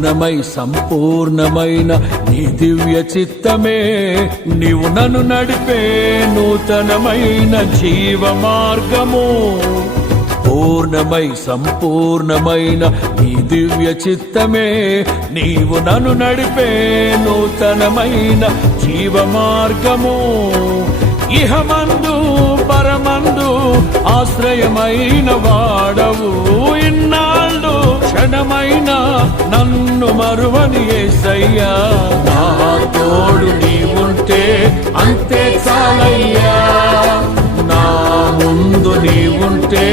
పూర్ణమై సంపూర్ణమైన నీ దివ్య చిత్తమే నీవు నన్ను నడిపే నూతనమైన జీవ మార్గము. పూర్ణమై సంపూర్ణమైన నీ దివ్య చిత్తమే నీవు నన్ను నడిపే నూతనమైన జీవ మార్గము. ఇహమందు పరమందు ఆశ్రయమైన వాడవు, ఇన్నాళ్ళు క్షణమైన నన్ను మరువని యేసయ్యా. నా తోడు నీవుంటే అంతే చాలయ్యా, నా ముందు నీవుంటే